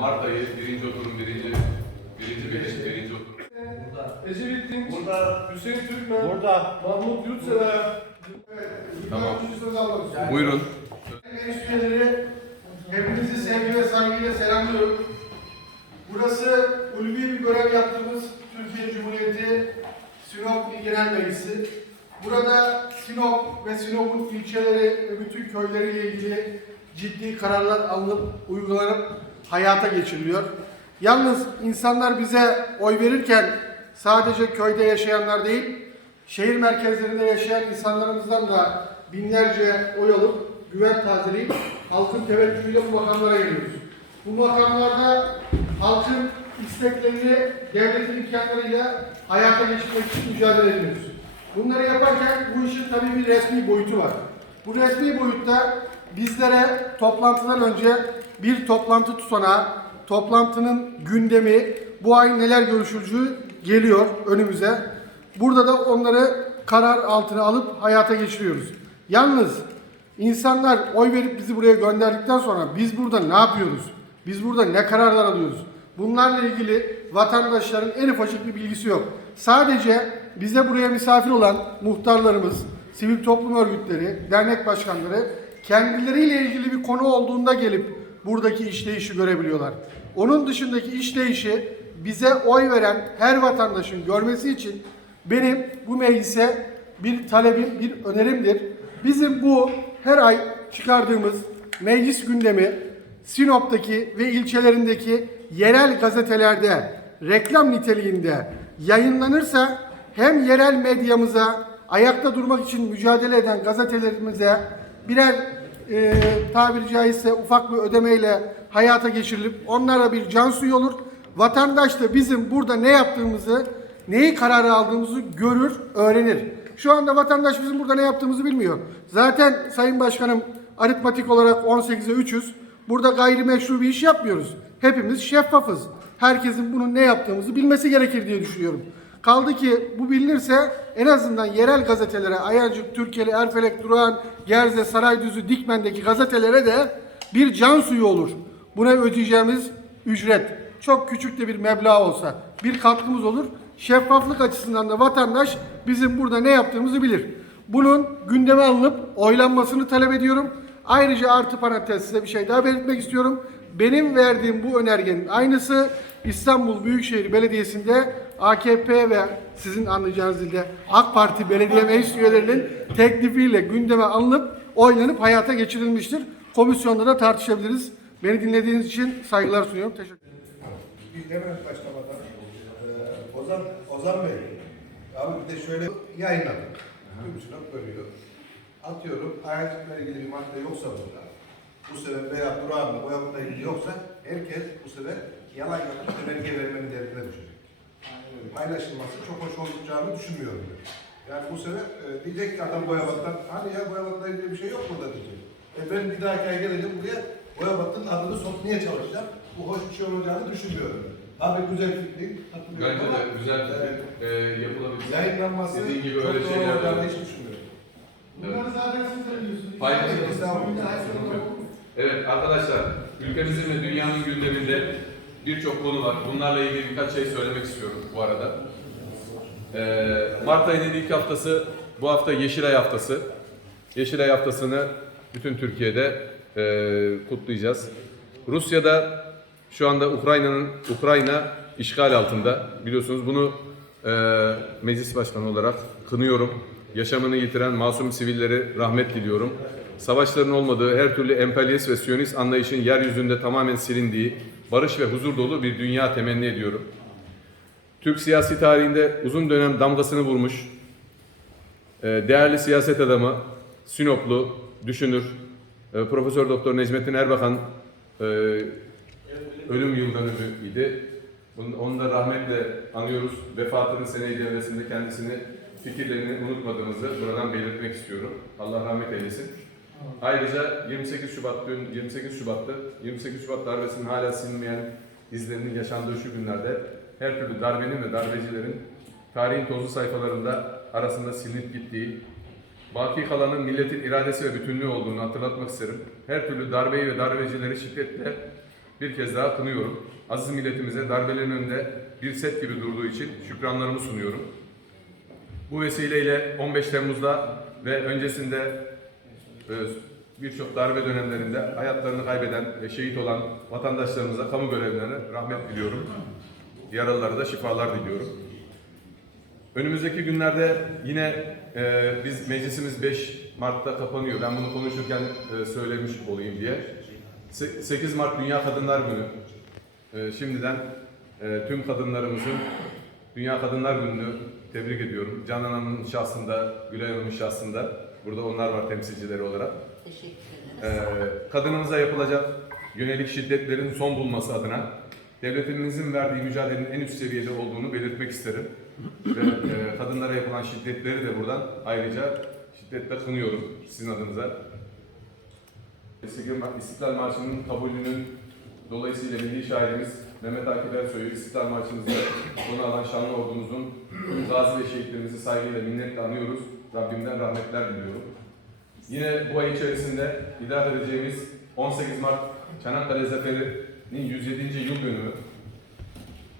Mart ayı birinci oturum, birinci, birinci, birinci, birinci oturum. Ecevit Dinç, Burada. Hüseyin Türkmen, Burada. Mahmut Yurtsever. Tamam. Söz almak Buyurun. Meclis üyeleri hepinizi sevgi ve saygıyla selamlıyorum. Burası ulvi bir görev yaptığımız Türkiye Cumhuriyeti Sinop İl Genel Meclisi. Burada Sinop ve Sinop'un ilçeleri ve bütün köyleriyle ilgili ciddi kararlar alınıp uygulanıp hayata geçiriliyor. Yalnız insanlar bize oy verirken sadece köyde yaşayanlar değil, şehir merkezlerinde yaşayan insanlarımızdan da binlerce oy alıp güven tazeleyip halkın teveccühüyle bu makamlara geliyoruz. Bu makamlarda halkın isteklerini devletin imkanlarıyla hayata geçirmek için mücadele ediyoruz. Bunları yaparken bu işin tabii bir resmi boyutu var. Bu resmi boyutta bizlere toplantıdan önce bir toplantı tutanağı, toplantının gündemi, bu ay neler görüşüleceği geliyor önümüze. Burada da onları karar altına alıp hayata geçiriyoruz. Yalnız insanlar oy verip bizi buraya gönderdikten sonra biz burada ne yapıyoruz? Biz burada ne kararlar alıyoruz? Bunlarla ilgili vatandaşların en ufacık bir bilgisi yok. Sadece bize buraya misafir olan muhtarlarımız, sivil toplum örgütleri, dernek başkanları kendileriyle ilgili bir konu olduğunda gelip buradaki işleyişi görebiliyorlar. Onun dışındaki işleyişi bize oy veren her vatandaşın görmesi için benim bu meclise bir talebim, bir önerimdir. Bizim bu her ay çıkardığımız meclis gündemi Sinop'taki ve ilçelerindeki yerel gazetelerde reklam niteliğinde yayınlanırsa hem yerel medyamıza ayakta durmak için mücadele eden gazetelerimize birer e, tabiri caizse ufak bir ödemeyle hayata geçirilip onlara bir can suyu olur. Vatandaş da bizim burada ne yaptığımızı, neyi kararı aldığımızı görür, öğrenir. Şu anda vatandaş bizim burada ne yaptığımızı bilmiyor. Zaten Sayın Başkanım aritmatik olarak 18'e 300. Burada gayrimeşru bir iş yapmıyoruz. Hepimiz şeffafız. Herkesin bunun ne yaptığımızı bilmesi gerekir diye düşünüyorum. Kaldı ki bu bilinirse en azından yerel gazetelere, Ayarcık, Türkiye'li, Erfelek, Durağan, Gerze, Saraydüzü, Dikmen'deki gazetelere de bir can suyu olur. Buna ödeyeceğimiz ücret çok küçük de bir meblağ olsa bir katkımız olur. Şeffaflık açısından da vatandaş bizim burada ne yaptığımızı bilir. Bunun gündeme alınıp oylanmasını talep ediyorum. Ayrıca artı parantez size bir şey daha belirtmek istiyorum. Benim verdiğim bu önergenin aynısı İstanbul Büyükşehir Belediyesi'nde AKP ve sizin anlayacağınız dilde AK Parti belediye meclis üyelerinin teklifiyle gündeme alınıp oylanıp hayata geçirilmiştir. Komisyonda da tartışabiliriz. Beni dinlediğiniz için saygılar sunuyorum. Teşekkür ederim. Bir hemen başlamadan eee Ozan, Ozan Bey abi bir de şöyle yayınladık. Gümüşünü bölüyor. Atıyorum ayaklıkla ilgili bir madde yoksa burada bu sefer veya durağında boyamla ilgili yoksa herkes bu sefer yalan yapıp önerge vermenin derdine düşecek. Paylaşılması çok hoş olacağını düşünmüyorum ben. Yani bu sefer e, diyecek ki adam boyabattan, hani ya boyabatla ilgili bir şey yok burada diyecek. E ben bir dahaki ay geleceğim buraya boyabatın adını sokmaya çalışacağım. Bu hoş bir şey olacağını düşünmüyorum. Abi güzel katılıyorum Bence ama de güzel bir e, e, yapılabilir. yayınlanması Dediğin gibi çok öyle doğru şeyler olacağını var. hiç düşünmüyorum. Bunları zaten siz de biliyorsunuz. Estağfurullah. Evet arkadaşlar, ülkemizin ve dünyanın gündeminde birçok konu var. Bunlarla ilgili birkaç şey söylemek istiyorum bu arada. Ee, Mart ayının ilk haftası, bu hafta Yeşilay haftası. Yeşilay haftasını bütün Türkiye'de e, kutlayacağız. Rusya'da şu anda Ukrayna'nın Ukrayna işgal altında. Biliyorsunuz bunu e, meclis başkanı olarak kınıyorum. Yaşamını yitiren masum sivilleri rahmet diliyorum. Savaşların olmadığı, her türlü emperyalist ve siyonist anlayışın yeryüzünde tamamen silindiği, barış ve huzur dolu bir dünya temenni ediyorum. Türk siyasi tarihinde uzun dönem damgasını vurmuş, e, değerli siyaset adamı, Sinoplu, düşünür, e, Profesör Doktor Necmettin Erbakan e, ölüm yıl dönümüydü. Bunu- Onu da rahmetle anıyoruz. Vefatının seneyi devresinde kendisini, fikirlerini unutmadığımızı buradan belirtmek istiyorum. Allah rahmet eylesin. Ayrıca 28 Şubat dün 28 Şubat'ta 28 Şubat darbesinin hala silinmeyen izlerinin yaşandığı şu günlerde her türlü darbenin ve darbecilerin tarihin tozlu sayfalarında arasında silinip gittiği, baki kalanın milletin iradesi ve bütünlüğü olduğunu hatırlatmak isterim. Her türlü darbeyi ve darbecileri şiddetle bir kez daha kınıyorum. Aziz milletimize darbelerin önünde bir set gibi durduğu için şükranlarımı sunuyorum. Bu vesileyle 15 Temmuz'da ve öncesinde birçok darbe dönemlerinde hayatlarını kaybeden ve şehit olan vatandaşlarımıza, kamu görevlilerine rahmet diliyorum. Yaralılara da şifalar diliyorum. Önümüzdeki günlerde yine e, biz meclisimiz 5 Mart'ta kapanıyor. Ben bunu konuşurken e, söylemiş olayım diye. Se- 8 Mart Dünya Kadınlar Günü. E, şimdiden e, tüm kadınlarımızın Dünya Kadınlar Günü'nü tebrik ediyorum. Canan Hanım'ın şahsında, Gülay Hanım'ın şahsında. Burada onlar var temsilcileri olarak. Teşekkür ederiz. Ee, kadınımıza yapılacak yönelik şiddetlerin son bulması adına devletimizin verdiği mücadelenin en üst seviyede olduğunu belirtmek isterim. Ve e, kadınlara yapılan şiddetleri de buradan ayrıca şiddetle kınıyorum sizin adınıza. İstiklal Marşı'nın kabulünün dolayısıyla milli şairimiz Mehmet Akif Ersoy'u İstiklal Marşı'mızda konu alan şanlı ordumuzun gazi ve şehitlerimizi saygıyla minnetle anıyoruz. Rabbimden rahmetler diliyorum. Yine bu ay içerisinde idrak edeceğimiz 18 Mart Çanakkale Zaferi'nin 107. yıl dönümü.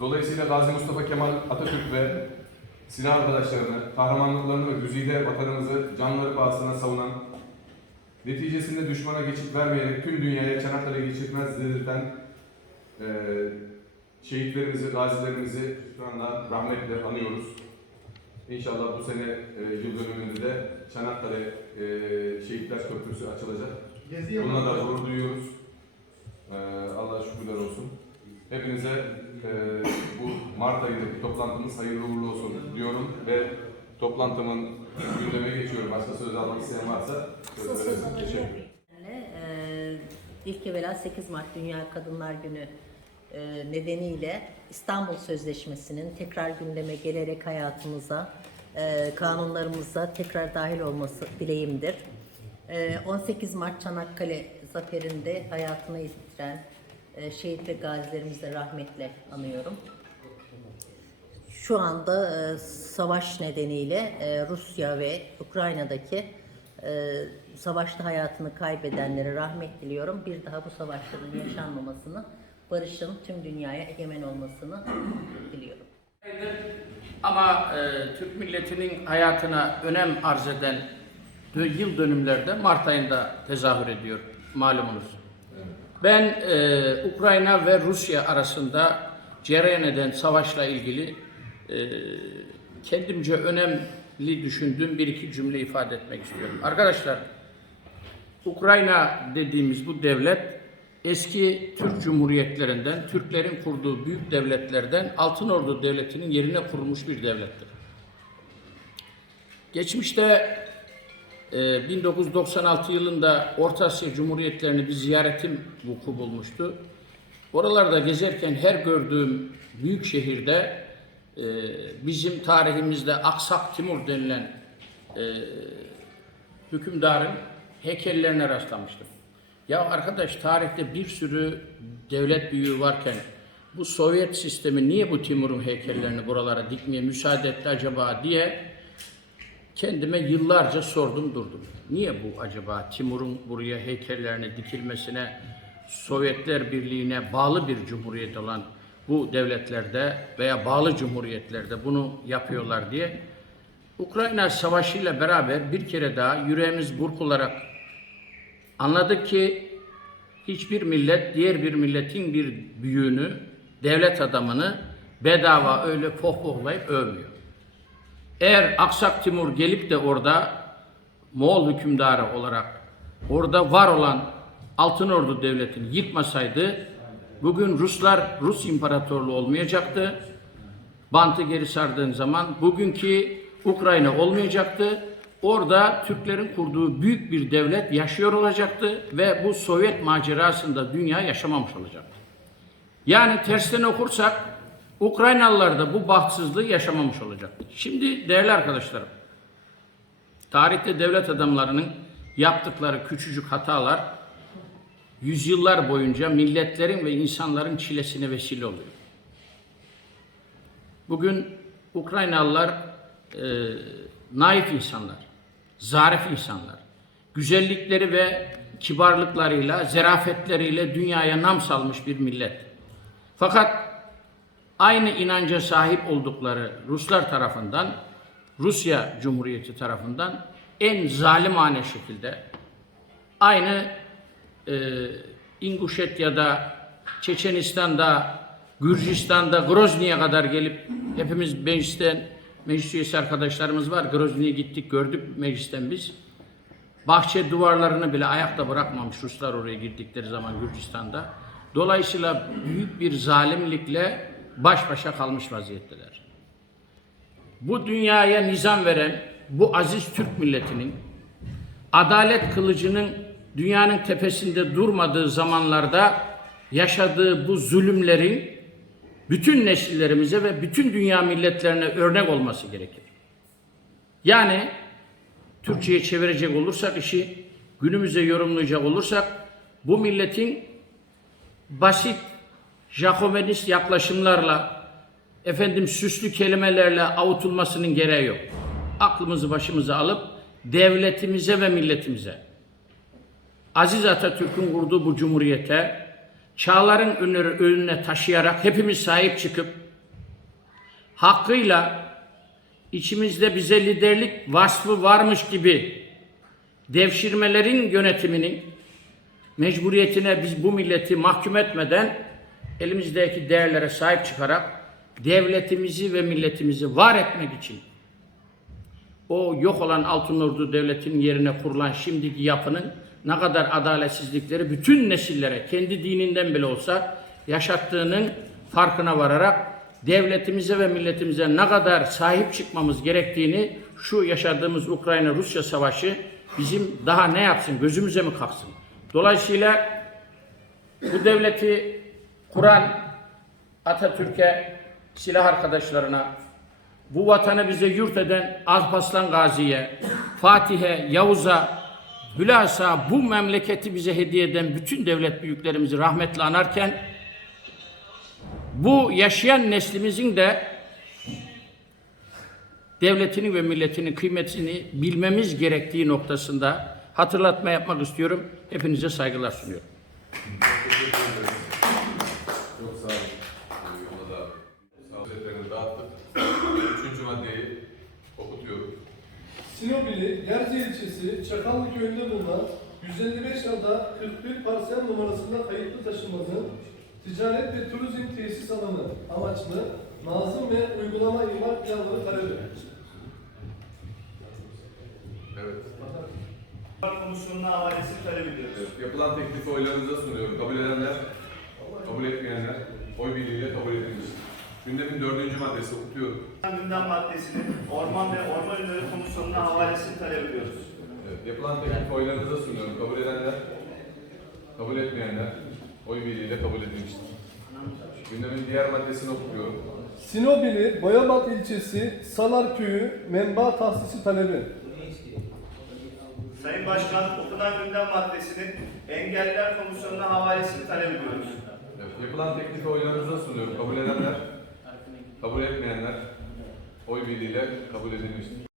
Dolayısıyla Gazi Mustafa Kemal Atatürk ve silah arkadaşlarını, kahramanlıklarını ve güzide vatanımızı canları pahasına savunan, neticesinde düşmana geçit vermeyerek tüm dünyaya Çanakkale geçirmez dedirten eee şehitlerimizi, gazilerimizi şu anda rahmetle anıyoruz. İnşallah bu sene e, yıl dönümünde de Çanakkale e, Şehitler Köprüsü açılacak. Buna da gurur duyuyoruz. E, Allah'a şükürler olsun. Hepinize e, bu Mart ayındaki toplantımız hayırlı uğurlu olsun diyorum ve toplantımın gündeme geçiyorum. Başka söz almak isteyen varsa Kısa söz verelim. Eee, İlk evvela 8 Mart Dünya Kadınlar Günü nedeniyle İstanbul Sözleşmesi'nin tekrar gündeme gelerek hayatımıza, eee, kanunlarımıza tekrar dahil olması dileğimdir. Eee, 18 Mart Çanakkale Zaferi'nde hayatını yitiren şehit ve gazilerimizi de rahmetle anıyorum. Şu anda e, savaş nedeniyle e, Rusya ve Ukrayna'daki e, savaşta hayatını kaybedenlere rahmet diliyorum. Bir daha bu savaşların yaşanmamasını, barışın tüm dünyaya egemen olmasını diliyorum. Ama e, Türk milletinin hayatına önem arz eden yıl dönümlerde Mart ayında tezahür ediyor malumunuz. Ben e, Ukrayna ve Rusya arasında cereyan eden savaşla ilgili e, kendimce önemli düşündüğüm bir iki cümle ifade etmek istiyorum. Arkadaşlar, Ukrayna dediğimiz bu devlet eski Türk Cumhuriyetlerinden, Türklerin kurduğu büyük devletlerden Altın Ordu Devleti'nin yerine kurulmuş bir devlettir. Geçmişte e, 1996 yılında Orta Asya Cumhuriyetlerini bir ziyaretim vuku bulmuştu. Oralarda gezerken her gördüğüm büyük şehirde e, bizim tarihimizde Aksak Timur denilen e, hükümdarın heykellerine rastlamıştım. Ya arkadaş tarihte bir sürü devlet büyüğü varken bu Sovyet sistemi niye bu Timur'un heykellerini buralara dikmeye müsaade etti acaba diye kendime yıllarca sordum durdum. Niye bu acaba Timur'un buraya heykellerine dikilmesine Sovyetler Birliği'ne bağlı bir cumhuriyet olan bu devletlerde veya bağlı cumhuriyetlerde bunu yapıyorlar diye Ukrayna Savaşı ile beraber bir kere daha yüreğimiz burkularak anladık ki hiçbir millet diğer bir milletin bir büyüğünü, devlet adamını bedava öyle pohpohlayıp övmüyor. Eğer Aksak Timur gelip de orada Moğol hükümdarı olarak orada var olan Altın Ordu Devleti'ni yıkmasaydı bugün Ruslar Rus İmparatorluğu olmayacaktı. Bantı geri sardığın zaman bugünkü Ukrayna olmayacaktı. Orada Türklerin kurduğu büyük bir devlet yaşıyor olacaktı ve bu Sovyet macerasında dünya yaşamamış olacaktı. Yani tersten okursak Ukraynalılar da bu bahtsızlığı yaşamamış olacaktı. Şimdi değerli arkadaşlarım, tarihte devlet adamlarının yaptıkları küçücük hatalar yüzyıllar boyunca milletlerin ve insanların çilesine vesile oluyor. Bugün Ukraynalılar e, naif insanlar, zarif insanlar. Güzellikleri ve kibarlıklarıyla, zerafetleriyle dünyaya nam salmış bir millet. Fakat aynı inanca sahip oldukları Ruslar tarafından, Rusya Cumhuriyeti tarafından en zalimane şekilde aynı e, İnguşetya'da, Çeçenistan'da, Gürcistan'da, Grozny'ye kadar gelip hepimiz meclisten, meclis üyesi arkadaşlarımız var. Grozny'ye gittik, gördük meclisten biz. Bahçe duvarlarını bile ayakta bırakmamış Ruslar oraya girdikleri zaman Gürcistan'da. Dolayısıyla büyük bir zalimlikle baş başa kalmış vaziyetteler. Bu dünyaya nizam veren bu aziz Türk milletinin adalet kılıcının dünyanın tepesinde durmadığı zamanlarda yaşadığı bu zulümlerin bütün nesillerimize ve bütün dünya milletlerine örnek olması gerekir. Yani Türkçe'ye çevirecek olursak işi, günümüze yorumlayacak olursak bu milletin basit Jacobenist yaklaşımlarla efendim süslü kelimelerle avutulmasının gereği yok. Aklımızı başımıza alıp devletimize ve milletimize Aziz Atatürk'ün kurduğu bu cumhuriyete çağların önüne, önüne taşıyarak hepimiz sahip çıkıp hakkıyla içimizde bize liderlik vasfı varmış gibi devşirmelerin yönetiminin mecburiyetine biz bu milleti mahkum etmeden elimizdeki değerlere sahip çıkarak devletimizi ve milletimizi var etmek için o yok olan Altınordu Devleti'nin yerine kurulan şimdiki yapının ne kadar adaletsizlikleri bütün nesillere kendi dininden bile olsa yaşattığının farkına vararak devletimize ve milletimize ne kadar sahip çıkmamız gerektiğini şu yaşadığımız Ukrayna-Rusya savaşı bizim daha ne yapsın gözümüze mi kalksın? Dolayısıyla bu devleti kuran Atatürk'e, silah arkadaşlarına, bu vatanı bize yurt eden Alparslan Gazi'ye, Fatih'e, Yavuz'a, hülasa bu memleketi bize hediye eden bütün devlet büyüklerimizi rahmetle anarken, bu yaşayan neslimizin de devletinin ve milletinin kıymetini bilmemiz gerektiği noktasında hatırlatma yapmak istiyorum. Hepinize saygılar sunuyorum. Çakallı köyünde bulunan 155 ada 41 parsel numarasında kayıtlı taşınmanın ticaret ve turizm tesis alanı amaçlı nazım ve uygulama imar planları talebi. Evet. Komisyonuna havalesini talep ediyoruz. Evet, Yapılan teklifi oylarınıza sunuyorum. Kabul edenler, kabul etmeyenler oy birliğiyle kabul edilmiştir. Gündemin dördüncü maddesi okutuyorum. Gündem maddesinin Orman ve Orman Ürünleri Komisyonu'na havalesini talep ediyoruz. Evet, yapılan teklifi oylarınıza sunuyorum. Kabul edenler, kabul etmeyenler oy birliğiyle kabul edilmiştir. Gündemin diğer maddesini okutuyorum. Sinopili, Boyabat ilçesi, Salar köyü, menba tahsisi talebi. Sayın Başkan, okunan gündem maddesinin Engelliler Komisyonu'na havalesini talep ediyoruz. Evet, yapılan teklifi oylarınıza sunuyorum. Kabul edenler, kabul etmeyenler oy birliğiyle kabul edilmiştir.